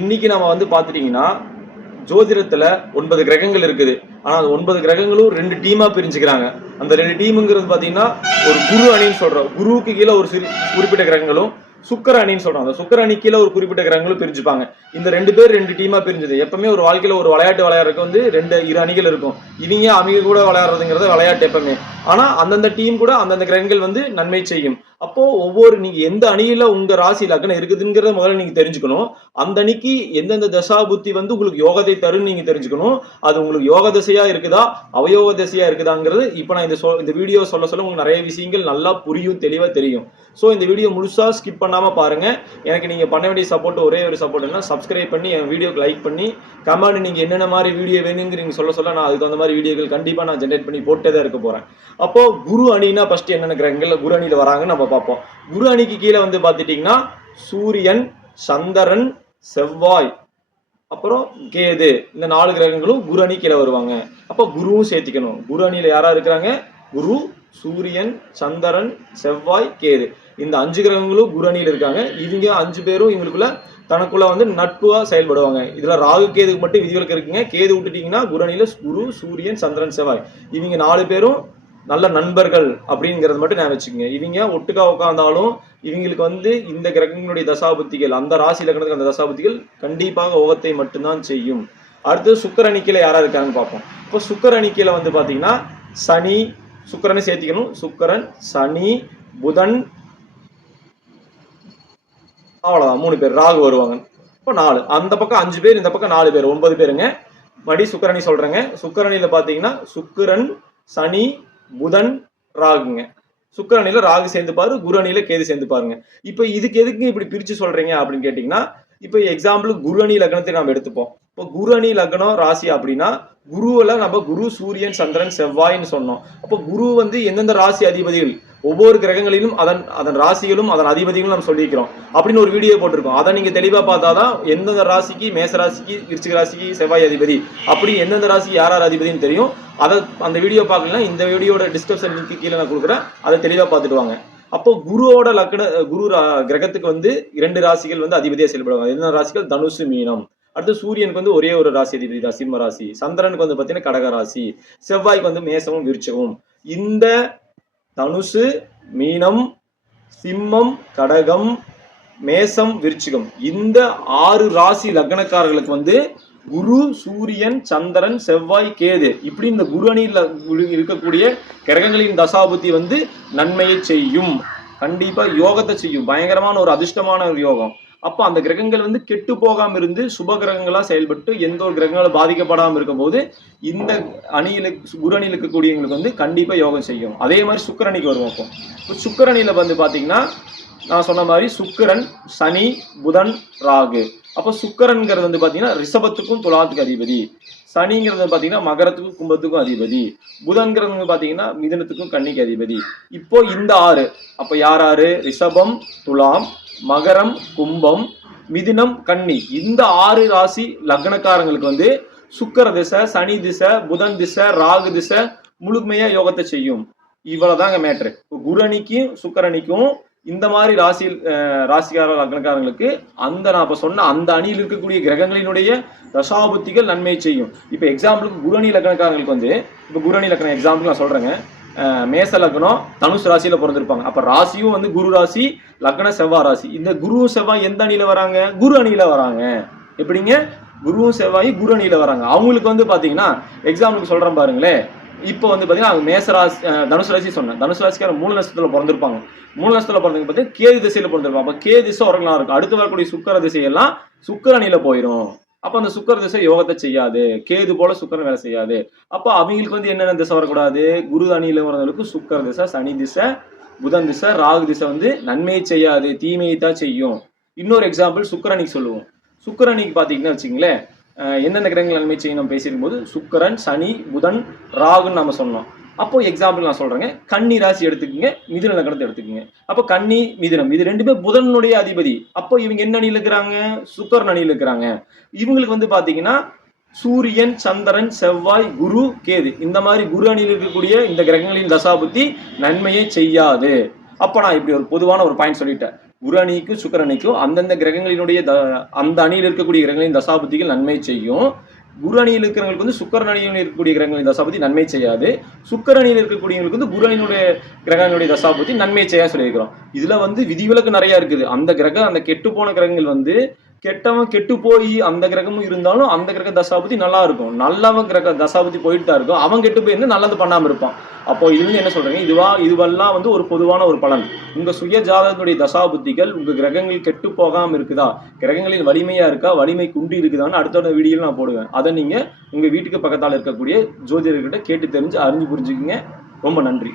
இன்னைக்கு நம்ம வந்து பார்த்துட்டீங்கன்னா ஜோதிடத்துல 9 கிரகங்கள் இருக்குது. ஆனா அந்த 9 கிரகங்களும் 2 டீமா பிரிஞ்சுக்கிறாங்க. அந்த 2 டீமுங்கிறது பாத்தீங்கன்னா ஒரு குரு அணின்னு சொல்றோம். குருவுக்கு கீழே ஒரு குறிப்பிட்ட கிரகங்களும், சுக்கிர அணின்னு சொல்றோம். அந்த சுக்கிர அணி கீழே ஒரு குறிப்பிட்ட கிரகங்களும் பிரிஞ்சுப்பாங்க. இந்த 2 பேர் 2 டீமா பிரிஞ்சது. எப்பவுமே ஒரு வாழ்க்கையில ஒரு விளையாட்டு விளையாடுறதுக்கு வந்து இரு அணிகள் இருக்கும். அவங்க கூட விளையாடுறதுங்கிறது விளையாட்டு எப்பவுமே. ஆனா அந்தந்த டீம் கூட அந்தந்த கிரகங்கள் வந்து நன்மை செய்யும். அப்போ நீங்க எந்த அணியில உங்க ராசி லக்னம் இருக்குதுங்கிறத முதல்ல நீங்க தெரிஞ்சுக்கணும். அந்த அணிக்கு எந்தெந்த தசா புத்தி வந்து உங்களுக்கு யோகத்தை தரும்னு நீங்க தெரிஞ்சுக்கணும். அது உங்களுக்கு யோக திசையா இருக்குதா அவயோக திசையா இருக்குதாங்கிறது இப்ப நான் இந்த வீடியோ சொல்ல உங்களுக்கு நிறைய விஷயங்கள் நல்லா புரியும், தெளிவா தெரியும். ஸோ இந்த வீடியோ முழுசா ஸ்கிப் பண்ணாம பாருங்க. எனக்கு நீங்க பண்ண வேண்டிய சப்போர்ட் ஒரே ஒரு சப்போர்ட் என்ன, சப்ஸ்கிரைப் பண்ணி என் வீடியோக்கு லைக் பண்ணி கமெண்ட் நீங்க என்னென்ன மாதிரி வீடியோ வேணுங்கிறீங்க சொல்ல நான் அதுக்கு அந்த மாதிரி வீடியோக்கள் கண்டிப்பா நான் ஜென்ரேட் பண்ணி போட்டே தான் இருக்க போறேன். அப்போ குரு அணினா ஃபர்ஸ்ட் என்னென்ன கிரகங்கள் குரு அணியில வராங்கன்னு நம்ம பார்ப்போம். குரு அணிக்கு கீழே வந்து பாத்துட்டீங்கன்னா சூரியன், சந்திரன், செவ்வாய், அப்புறம் கேது, இந்த 4 கிரகங்களும் குரு அணி கீழே வருவாங்க. அப்ப குருவும் சேர்த்திக்கணும். குரு அணியில யாரா இருக்கிறாங்க? குரு, சூரியன், சந்திரன், செவ்வாய், கேது, இந்த 5 கிரகங்களும் குரு அணியில் இருக்காங்க. இவங்க 5 பேரும் இவங்களுக்குள்ள தனக்குள்ள வந்து நட்புவா செயல்படுவாங்க. இதுல ராகு கேதுக்கு மட்டும் விதிவிலக்கு இருக்குங்க. கேது விட்டுட்டீங்கன்னா குரு அணியில குரு, சூரியன், சந்திரன், செவ்வாய், இவங்க 4 பேரும் நல்ல நண்பர்கள் அப்படிங்கறது மட்டும் நான் வச்சுக்கோங்க. இவங்க ஒட்டுக்கா உட்கார்ந்தாலும் இவங்களுக்கு வந்து இந்த கிரகங்களுடைய தசாபுத்திகள், அந்த ராசி லக்னத்துக்கு அந்த தசாபுத்திகள் கண்டிப்பாக யோகத்தை மட்டும்தான் செய்யும். அடுத்து சுக்கிர அணிக்கையில யாரா இருக்காங்கன்னு பார்ப்போம். இப்போ சுக்கிர அணிக்கையில வந்து பாத்தீங்கன்னா சனி, சுக்கிரனை சேர்த்திக்கணும். சுக்கிரன், சனி, புதன், அவ்வளவுதான் 3 பேர். ராகு வருவாங்க. இப்போ 4, அந்த பக்கம் 5 பேர், இந்த பக்கம் 4 பேர், 9 பேருங்க. மறுபடியும் சுக்கிரணி சொல்றேங்க. சுக்கிரணியில பாத்தீங்கன்னா சுக்கிரன், சனி, புதன், ராகுங்க. சுக்கிரணியில ராகு சேர்ந்து பாரு, குரு அணியில கேது சேர்ந்து பாருங்க. இப்ப இதுக்கு எதுக்கு இப்படி பிரிச்சு சொல்றீங்க அப்படின்னு கேட்டீங்கன்னா, இப்ப எக்ஸாம்பிள் குரு அணி லக்னத்தை நம்ம எடுத்துப்போம். இப்போ குரு அணி லக்னம் ராசி அப்படின்னா குருவில் நம்ம குரு, சூரியன், சந்திரன், செவ்வாய்ன்னு சொன்னோம். அப்போ குரு வந்து எந்தெந்த ராசி அதிபதிகள், ஒவ்வொரு கிரகங்களிலும் அதன் ராசிகளும் அதன் அதிபதிகளும் நம்ம சொல்லிக்கிறோம் அப்படின்னு ஒரு வீடியோ போட்டிருக்கோம். அதை நீங்க தெளிவா பார்த்தாதான் எந்தெந்த ராசிக்கு, மேச ராசிக்கு, விருச்சிக ராசிக்கு செவ்வாய் அதிபதி, அப்படி எந்தெந்த ராசிக்கு யார் அதிபதினு தெரியும். அதை அந்த வீடியோ பார்க்கலாம், இந்த வீடியோட டிஸ்கிரிப்ஷன் லிங்க் கீழே நான் கொடுக்குறேன், அதை தெளிவா பார்த்துட்டு வாங்க. அப்போ குருவோட குரு கிரகத்துக்கு வந்து 2 ராசிகள் வந்து அதிபதியா செயல்படுவாங்க. என்ன ராசிகள்? தனுசு, மீனம். அடுத்து சூரியனுக்கு வந்து ஒரே ஒரு ராசி அதிபதி தான், சிம்ம ராசி. சந்திரனுக்கு வந்து பாத்தீங்கன்னா கடக ராசி. செவ்வாய்க்கு வந்து மேசமும் விருச்சமும். இந்த தனுசு, மீனம், சிம்மம், கடகம், மேசம், விருச்சிகம், இந்த 6 ராசி லக்னக்காரர்களுக்கு வந்து குரு, சூரியன், சந்திரன், செவ்வாய், கேது, இப்படி இந்த குரு அணியில் இருக்கக்கூடிய கிரகங்களின் தசாபுத்தி வந்து நன்மையை செய்யும். கண்டிப்பா யோகத்தை செய்யும். பயங்கரமான ஒரு அதிர்ஷ்டமான ஒரு யோகம். அப்ப அந்த கிரகங்கள் வந்து கெட்டு போகாம இருந்து சுப கிரகங்களா செயல்பட்டு எந்த ஒரு கிரகங்களும் பாதிக்கப்படாமல் இருக்கும் போது இந்த அணியில குரு அணியில் இருக்கக்கூடியவங்களுக்கு வந்து கண்டிப்பா யோகம் செய்யும். அதே மாதிரி சுக்கிர அணிக்கு வருவோம். இப்போ சுக்கிர அணியில வந்து பாத்தீங்கன்னா நான் சொன்ன மாதிரி சுக்கிரன், சனி, புதன், ராகு. அப்போ சுக்கிரன்கிறது வந்து பாத்தீங்கன்னா ரிஷபத்துக்கும் துலாத்துக்கும் அதிபதி. சனிங்கிறது பாத்தீங்கன்னா மகரத்துக்கும் கும்பத்துக்கும் அதிபதி. புதன்கிறது பாத்தீங்கன்னா மிதுனத்துக்கும் கன்னிக்கு அதிபதி. இப்போ இந்த 6, அப்ப யாரு? ரிஷபம், துலாம், மகரம், கும்பம், மிதுனம், கன்னி, இந்த 6 ராசி லக்னக்காரங்களுக்கு வந்து சுக்கிர திசை, சனி திசை, புதன் திசை, ராகு திசை முழுமையா யோகத்தை செய்யும். இவ்வளவுதாங்க மேட்ரு. குரு அணிக்கும் சுக்கிர அணிக்கும் இந்த மாதிரி ராசிக்கார லக்னக்காரங்களுக்கு அந்த நான் இப்ப சொன்ன அந்த அணியில் இருக்கக்கூடிய கிரகங்களினுடைய தசாபுத்திகள் நன்மை செய்யும். இப்ப எக்ஸாம்பிளுக்கு குரு அணி லக்னக்காரங்களுக்கு வந்து இப்ப குரு அணி லக்னம் எக்ஸாம்பிள் நான் சொல்றேங்க. மேச லக்னம் தனுசு ராசியில பிறந்திருப்பாங்க. அப்ப ராசியும் வந்து குரு ராசி, லக்னம் செவ்வாய் ராசி. இந்த குருவும் செவ்வாய் எந்த அணியில வராங்க? குரு அணியில வராங்க. எப்படிங்க? குருவும் செவ்வாய் குரு அணியில வராங்க. அவங்களுக்கு வந்து பாத்தீங்கன்னா எக்ஸாம்பிளுக்கு சொல்றேன் பாருங்களேன். இப்போ வந்து பாத்தீங்கன்னா மேச ராசி, தனுசு ராசி சொன்னேன். தனுசு ராசிக்கார 3 நட்சத்திரத்துல பிறந்திருப்பாங்க. 3 நட்சத்திரத்துல பிறந்தவங்க பார்த்தீங்கன்னா கேது திசையில பிறந்திருப்பாங்க. அப்ப கேது திசை உரங்களா இருக்கும். அடுத்து வரக்கூடிய சுக்கிர திசையெல்லாம் சுக்கிர அணியில போயிடும். அப்ப அந்த சுக்கிர திசை யோகத்தை செய்யாது. கேது போல சுக்கிரன் வேலை செய்யாது. அப்ப அவங்களுக்கு வந்து என்னென்ன திசை வரக்கூடாது? குரு அணியில வரவங்களுக்கு சுக்கிர திசை, சனி திசை, புதன் திசை, ராகு திசை வந்து நன்மையை செய்யாது, தீமையை தான் செய்யும். இன்னொரு எக்ஸாம்பிள் சுக்கிர அணிக்கு சொல்லுவோம். சுக்கிர அணிக்கு பாத்தீங்கன்னா வச்சுங்களேன், என்னென்ன கிரகங்கள் நன்மை செய்யும் நம்ம பேசியிருக்கும் போது சுக்கிரன், சனி, புதன், ராகுன்னு நம்ம சொன்னோம். அப்போ எக்ஸாம்பிள் நான் சொல்றேங்க. கன்னி ராசி எடுத்துக்கோங்க, மிதுன லக்னத்தை எடுத்துக்கோங்க. அப்போ கன்னி, மிதுனம், இது 2 பேர் புதனுடைய அதிபதி. அப்போ இவங்க என்ன அணியில் இருக்கிறாங்க? சுக்கிரன் அணியில் இருக்கிறாங்க. இவங்களுக்கு வந்து பாத்தீங்கன்னா சூரியன், சந்திரன், செவ்வாய், குரு, கேது, இந்த மாதிரி குரு அணியில் இருக்கக்கூடிய இந்த கிரகங்களின் தசாபுத்தி நன்மையை செய்யாது. அப்ப நான் இப்படி ஒரு பொதுவான ஒரு பாயிண்ட் சொல்லிட்டேன். குரு அணிக்கும் சுக்கிர அணிக்கும் அந்தந்த கிரகங்களினுடைய அந்த அணியில் இருக்கக்கூடிய கிரகங்களின் தசாபுத்திகள் நன்மை செய்யும். குரு அணியில் இருக்கிறவங்களுக்கு வந்து சுக்கிர அணியில் இருக்கக்கூடிய கிரகங்களின் தசாபுத்தி நன்மை செய்யாது. சுக்கிர அணியில் இருக்கக்கூடியவங்களுக்கு வந்து குரு அணியினுடைய கிரகங்களுடைய தசாபுத்தி நன்மை செய்ய சொல்லியிருக்கிறோம். இதுல வந்து விதிவிலக்கு நிறைய இருக்குது. அந்த கெட்டு போன கிரகங்கள் வந்து கெட்டவன் கெட்டு போய் அந்த கிரகமும் இருந்தாலும் அந்த கிரக தசாபுத்தி நல்லா இருக்கும். நல்லவன் கிரக தசாபுத்தி போயிட்டு தான் இருக்கும். அவன் கெட்டு போயிருந்து நல்லது பண்ணாம இருப்பான். அப்போ இது என்ன சொல்றீங்க, இதுவெல்லாம் வந்து ஒரு பொதுவான ஒரு பலன். உங்க சுய ஜாதகத்துடைய தசாபுத்திகள் உங்க கிரகங்கள் கெட்டு போகாம இருக்குதா, கிரகங்களின் வலிமையா இருக்கா, வலிமை குன்றி இருக்குதான்னு அடுத்த வீடியோல நான் போடுவேன். அதை நீங்க உங்க வீட்டுக்கு பக்கத்தால் இருக்கக்கூடிய ஜோதிடர்கிட்ட கேட்டு தெரிஞ்சு அறிஞ்சு புரிஞ்சுக்குங்க. ரொம்ப நன்றி.